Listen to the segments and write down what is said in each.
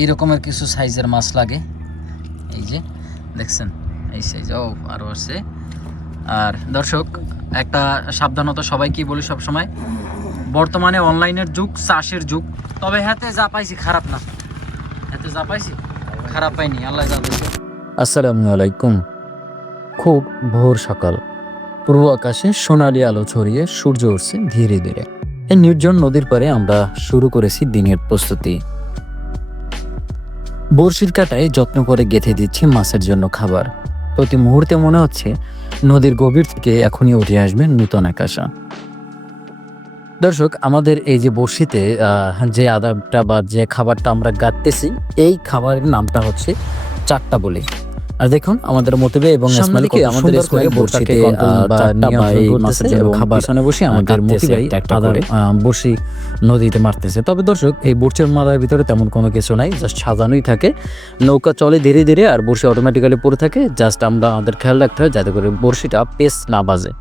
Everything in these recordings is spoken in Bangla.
এই রকমের কিছু সাইজের মাছ লাগে, এই যে দেখছেন এই সাইজ। ও আরও আছে। আর দর্শক একটা সাবধানতা সবাইকে বলি সবসময়, বর্তমানে অনলাইনের যুগ, চাষের যুগ। তবে হাতে যা পাইছি খারাপ না, হাতে যা পাইছি খারাপ পাইনি, আল্লাহ যা দিয়েছে। আসসালামু আলাইকুম। খুব ভোর সকাল, পূর্ব আকাশে সোনালি আলো ছড়িয়ে সূর্য উঠছে ধীরে ধীরে। এই নির্জন নদীর পাড়ে আমরা শুরু করেছি দিনের প্রস্তুতি। বড়শির কাঁটায় যত্ন করে গেঁথে দিচ্ছি মাছের জন্য খাবার। প্রতি মুহূর্তে মনে হচ্ছে নদীর গভীর থেকে এখনই উঠে আসবে নূতন আকাশা। দর্শক, আমাদের এই যে বড়শিতে যে আদারটা বা যে খাবারটা আমরা গাঁথতেছি, এই খাবারের নামটা হচ্ছে চাট্টা বলি। আর দেখুন আমাদের মতিবে এবং ইসমাইল কি আমাদের স্কোয়ারে বড়শিতে চাট্টা বা এই মাছের জন্য খাবার পিছনে বসে আমাদের মতিবে বড়শি নদীতে মারতেছে। তবে দর্শক, এই বড়শির মারার ভিতরে তেমন কোনো কিছু নাই, জাস্ট সাজানোই থাকে। নৌকা চলে ধীরে ধীরে আর বড়শি অটোমেটিক্যালি পড়ে থাকে। জাস্ট আমরা আমাদের খেয়াল রাখতে হয় যাতে করে বড়শিটা পেস না বাজে।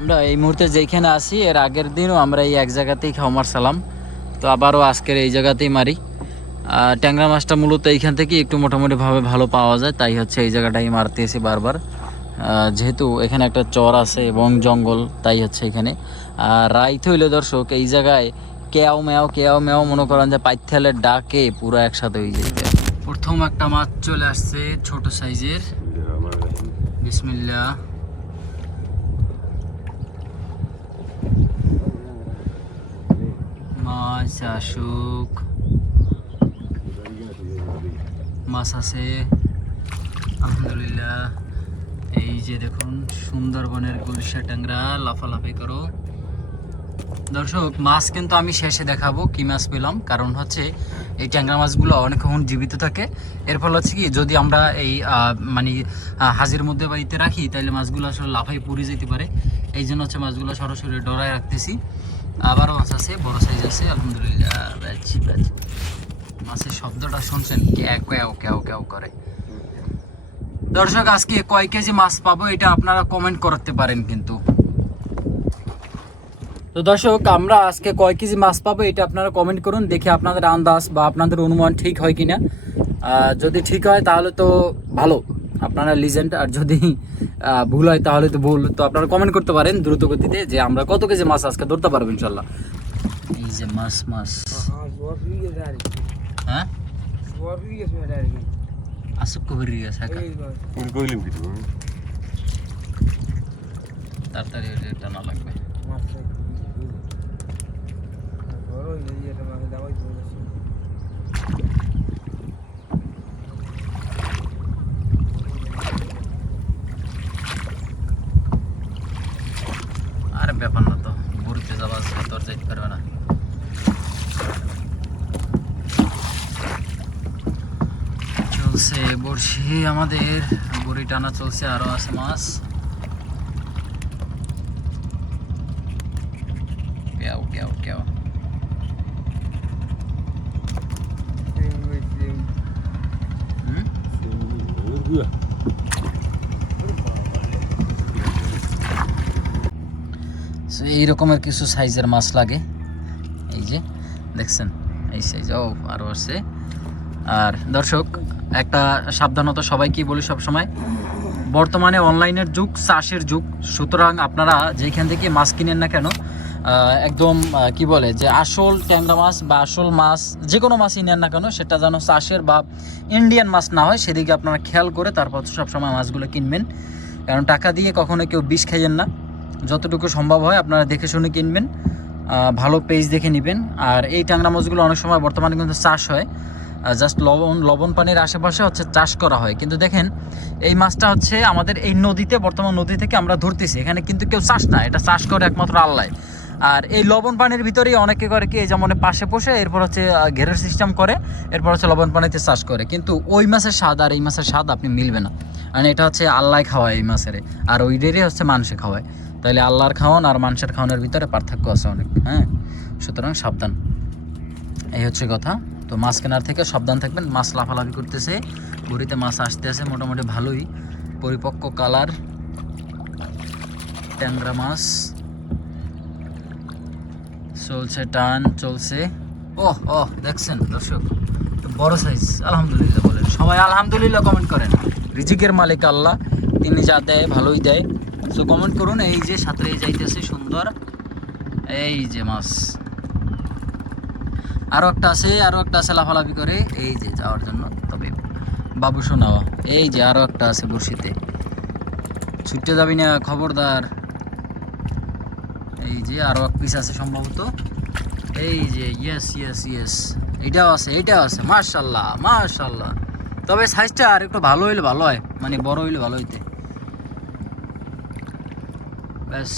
আমরা এই মুহূর্তে যেখানে আছি, এর আগের দিনও আমরা এই এক জায়গাতেই খাওয়া মারছিলাম, তো আবারও আজকের এই জায়গাতেই মারি। ট্যাংরা মাছটা মূলত এইখান থেকে একটু মোটামুটিভাবে ভালো পাওয়া যায়, তাই হচ্ছে এই জায়গাটাই মারতে এসে বারবার। যেহেতু এখানে একটা চর আছে এবং জঙ্গল, তাই হচ্ছে এখানে। আর রাইত হইলে দর্শক এই জায়গায় কেয়াও মেয়াও মনে করেন যে পাইথেলের ডাকে পুরো একসাথে হয়ে যেতে। প্রথম একটা মাছ চলে আসছে ছোট সাইজের, বিসমিল্লাহ। মাছ আসুক, মাছ আছে আলহামদুলিল্লাহ। এই যে দেখুন সুন্দরবনের গুলশা ট্যাংরা লাফালাফি করো। দর্শক, মাছ কিন্তু আমি শেষে দেখাবো কি মাছ পেলাম, কারণ হচ্ছে এই ট্যাংরা মাছগুলো অনেকক্ষণ জীবিত থাকে। এর ফলে হচ্ছে কি, যদি আমরা এই মানে হাজির মধ্যে বাড়িতে রাখি, তাহলে মাছগুলো আসলে লাফাই পুড়ে যেতে পারে। এই জন্য হচ্ছে মাছগুলো সরাসরি ডরায় রাখতেছি। আবারও মাছ আছে, বড় সাইজ আছে আলহামদুলিল্লাহ। মাছের শব্দটা শুনছেন, ক্যাও ক্যাও ক্যাও করে। দর্শক, আজকে কয় কেজি মাছ পাবো এটা আপনারা কমেন্ট করতে পারেন কিন্তু। তো দর্শক, আমরা আজকে কয় কেজি মাছ পাবো এটা আপনারা কমেন্ট করুন, দেখে আপনাদের আন্দাজ বা আপনাদের অনুমান ঠিক হয় কিনা। যদি ঠিক হয় তাহলে তো ভালো, আপনারা লিজেন্ড। আর যদি ভুল হয় তাহলে তো ভুল। তো আপনারা কমেন্ট করতে পারেন দ্রুত গতিতে যে আমরা কত কেজি মাছ আজকে ধরতে পারবো ইনশাল্লাহ। এই যে মাছ হ্যাঁ আসুক কবির গেছে, তাড়াতাড়ি টানা লাগবে। আরে ব্যাপার না, তো বুড়িতে যাওয়া তোর যাইতে পারবে না। চলছে বড়শি, আমাদের বড়ি টানা চলছে, আরো আছে মাছ। কেও কেও কেও এই রকমের কিছু সাইজের মাছ লাগে, এই যে দেখছেন এই সাইজ। ও আরও আছে। আর দর্শক একটা সাবধানতা সবাইকে বলি সবসময়, বর্তমানে অনলাইনের যুগ, চাষের যুগ। সুতরাং আপনারা যেখান থেকে মাছ কিনেন না কেন, একদম কি বলে যে আসল ট্যাংরা মাছ বা আসল মাছ যে কোনো মাছই নেন না কেন, সেটা যেন চাষের বা ইন্ডিয়ান মাছ না হয়, সেদিকে আপনারা খেয়াল করে তারপর সবসময় মাছগুলো কিনবেন। কারণ টাকা দিয়ে কখনো কেউ বিষ খাইয়েন না, যতটুকু সম্ভব হয় আপনারা দেখে শুনে কিনবেন, ভালো পেজ দেখে নেবেন। আর এই ট্যাংরা মাছগুলো অনেক সময় বর্তমানে কিন্তু চাষ হয়, জাস্ট লবণ পানির আশেপাশে হচ্ছে চাষ করা হয়। কিন্তু দেখেন এই মাছটা হচ্ছে আমাদের এই নদীতে, বর্তমান নদী থেকে আমরা ধরতেছি, এখানে কিন্তু কেউ চাষ না, এটা চাষ করে একমাত্র আল্লাহ। আর এই লবণ পানির ভিতরেই অনেকে করে কি, যেমন পাশে পোষে, এরপর হচ্ছে ঘেরের সিস্টেম করে, এরপর হচ্ছে লবণ পানিতে চাষ করে। কিন্তু ওই মাছের স্বাদ আর এই মাছের স্বাদ আপনি মিলবে না, মানে এটা হচ্ছে আল্লাহ খাওয়ায় এই মাছের, আর ওইটারই হচ্ছে মানুষে খাওয়ায়। তাহলে আল্লাহর খাওয়ান আর মানুষের খাওয়ানোর ভিতরে পার্থক্য আছে অনেক, হ্যাঁ। সুতরাং সাবধান, এই হচ্ছে কথা। তো মাছ কেনার থেকে সাবধান থাকবেন। মাছ লাফালাফি করতেছে, বড়িতে মাছ আসতে আছে মোটামুটি ভালোই পরিপক্ক কালার ট্যাংরা মাছ চলছে, টান চলছে। ওহ ওহ দেখছেন দর্শক, বড় সাইজ, আলহামদুলিল্লাহ বলেন সবাই, আলহামদুলিল্লাহ কমেন্ট করেন। রিজিকের মালিক আল্লাহ, তিনি যা দেয় ভালোই দেয়। সো কমেন্ট করুন। এই যে সাঁতরে যাইতেছে সুন্দর, এই যে মাছ আরও একটা আছে লাফালাফি করে, এই যে যাওয়ার জন্য। তবে বাবু শোনাও, এই যে আরও একটা আছে বড়শিতে, ছুটতে যাবি না খবরদার। এই যে আরও এক পিস আছে সম্ভবত, এই যে ইয়েস ইয়েস ইয়েস, এইটাও আছে মাশাল্লাহ মাশাল্লাহ। তবে সাইজটা আর একটু ভালো হইলে ভালো হয়, মানে বড় হইলে ভালো হইতে। ব্যাস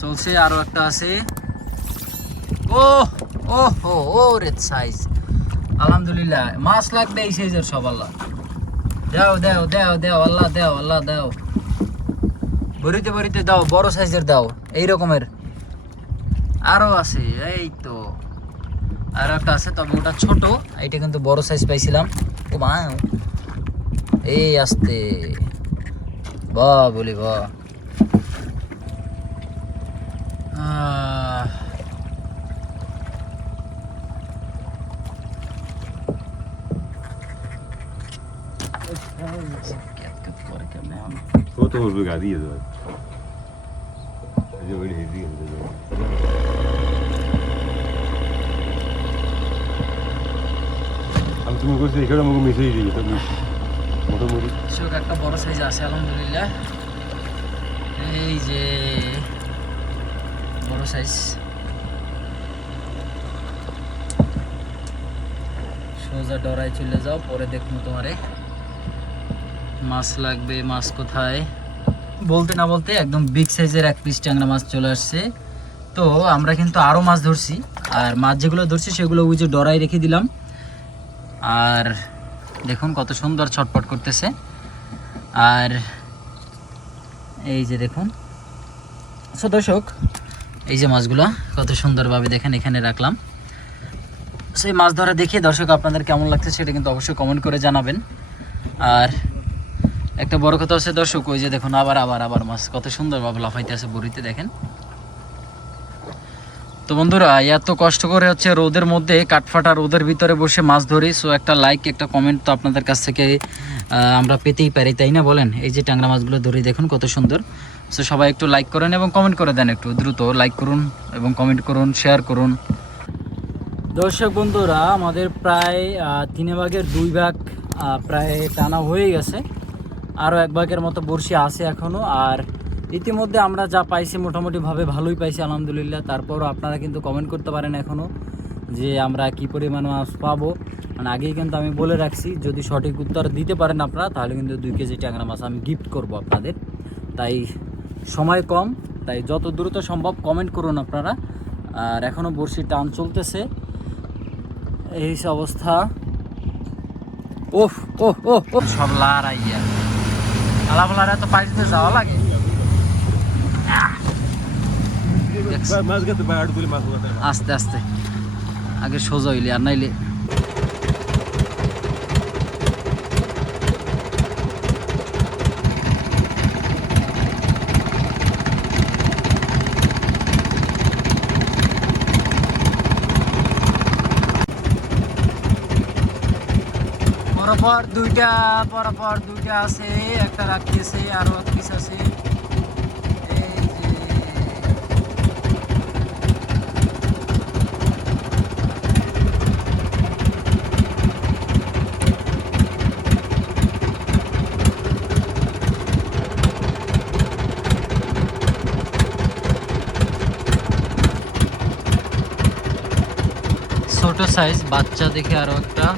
চলছে, আরও একটা আছে। ও ও ও ও রে সাইজ, আলহামদুলিল্লাহ মাছ লাগবে এই সাইজের সব। আল্লাহ দাও দাও দাও দাও, আল্লাহ দাও আল্লাহ দাও, বড়িতে দাও, বড় সাইজের দাও, এই রকমের আরো আছে। এই তো আর একটা আছে, তবে ওটা ছোট, এইটা কিন্তু বড় সাইজ পাইছিলাম। ও মা, এই আসতে বাহ বলি বাহ। Outro lugaria, velho. Eu vou rever. আমি তুমি কইছো এখানে আমাকে মেসেজ দিই তো মোটামুটি শোক একটা বড় সাইজ আছে আলহামদুলিল্লাহ। এই যে বড় সাইজ, সোজা ডরাই চলে যাও, পরে দেখুন তোমারে মাছ লাগবে। মাছ কোথায় বলতে না বলতে একদম বিগ সাইজের এক পিস ট্যাংরা মাছ চলে আসছে। তো আমরা কিন্তু আরও মাছ ধরছি, আর মাছ যেগুলো ধরছি সেগুলো ওই যে ডরাই রেখে দিলাম। আর দেখুন কত সুন্দর ছটপট করতেছে। আর এই যে দেখুন দর্শক, এই যে মাছগুলো কত সুন্দরভাবে দেখেন এখানে রাখলাম। সেই মাছ ধরা দেখে দর্শক আপনাদের কেমন লাগছে সেটা কিন্তু অবশ্যই কমেন্ট করে জানাবেন। আর একটা বড় কথা হচ্ছে দর্শক, ওই যে দেখুন আবার মাছ কত সুন্দরভাবে লাফাইতে আছে বড়িতে, দেখেন। তো বন্ধুরা, এত কষ্ট করে হচ্ছে রোদের মধ্যে, কাঠফাটা রোদের ভিতরে বসে মাছ ধরি। সো একটা লাইক একটা কমেন্ট তো আপনাদের কাছ থেকে আমরা পেতেই পারি, তাই না বলেন? এই যে ট্যাংরা মাছগুলো ধরি দেখুন কত সুন্দর। সো সবাই একটু লাইক করেন এবং কমেন্ট করে দেন, একটু দ্রুত লাইক করুন এবং কমেন্ট করুন, শেয়ার করুন। দর্শক বন্ধুরা, আমাদের প্রায় 3 ভাগের 2 ভাগ প্রায় টানা হয়ে গেছে, আরও 1 ভাগের মতো বড়শি আছে এখনও। আর ইতিমধ্যে আমরা যা পাইছি মোটামুটিভাবে ভালোই পাইছি আলহামদুলিল্লাহ। তারপরও আপনারা কিন্তু কমেন্ট করতে পারেন এখনও যে আমরা কি পরিমাণ মাছ পাবো। মানে আগেই কিন্তু আমি বলে রাখছি, যদি সঠিক উত্তর দিতে পারেন আপনারা তাহলে কিন্তু 2 কেজি ট্যাংরা মাছ আমি গিফট করব আপনাদের। তাই সময় কম, তাই যত দ্রুত সম্ভব কমেন্ট করুন আপনারা। আর এখনও বড়শি টান চলতেছে, এই অবস্থা। ওহ ওহ ওহ ওহ, সব লাড়াইয়া আলাপালারা তো পাইতে যাওয়া লাগে। আস্তে আস্তে আগে সোজা হইলে, আর নাইলে পরপর দুইটা আছে, একটা রাখিয়েছে, আরো এক পিস আছে। ছোট সাইজ বাচ্চা দেখে আরো একটা।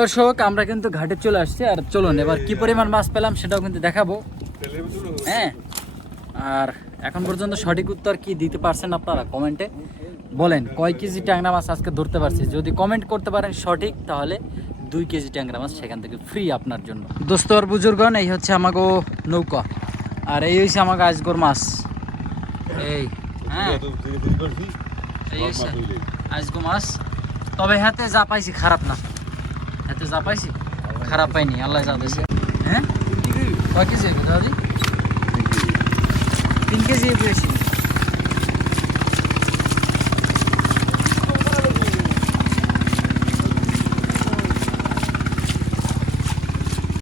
দর্শক আমরা কিন্তু ঘাটে চলে আসছি, আর চলুন এবার কি পরিমাণ মাছ পেলাম সেটাও কিন্তু দেখাবো। হ্যাঁ, আর এখন পর্যন্ত সঠিক উত্তর কি দিতে পারছেন আপনারা কমেন্টে বলেন, কয় কেজি ট্যাংরা মাছ আজকে ধরতে পারছি। যদি কমেন্ট করতে পারেন সঠিক, তাহলে 2 কেজি ট্যাংরা মাছ সেখান থেকে ফ্রি আপনার জন্য। দোস্তর বুজুর্গন, এই হচ্ছে আমাগো নৌকা, আর এই হচ্ছে আমাকে আজগর মাছ। এই হ্যাঁ, এই হচ্ছে আজগো মাছ। তবে হাতে যা পাইছি খারাপ না, হাতে যা পাইছি খারাপ পাইনি, আল্লাহ যা দিয়েছে। হ্যাঁ, কয় কেজি দাদি? 3 কেজি পেয়েছি।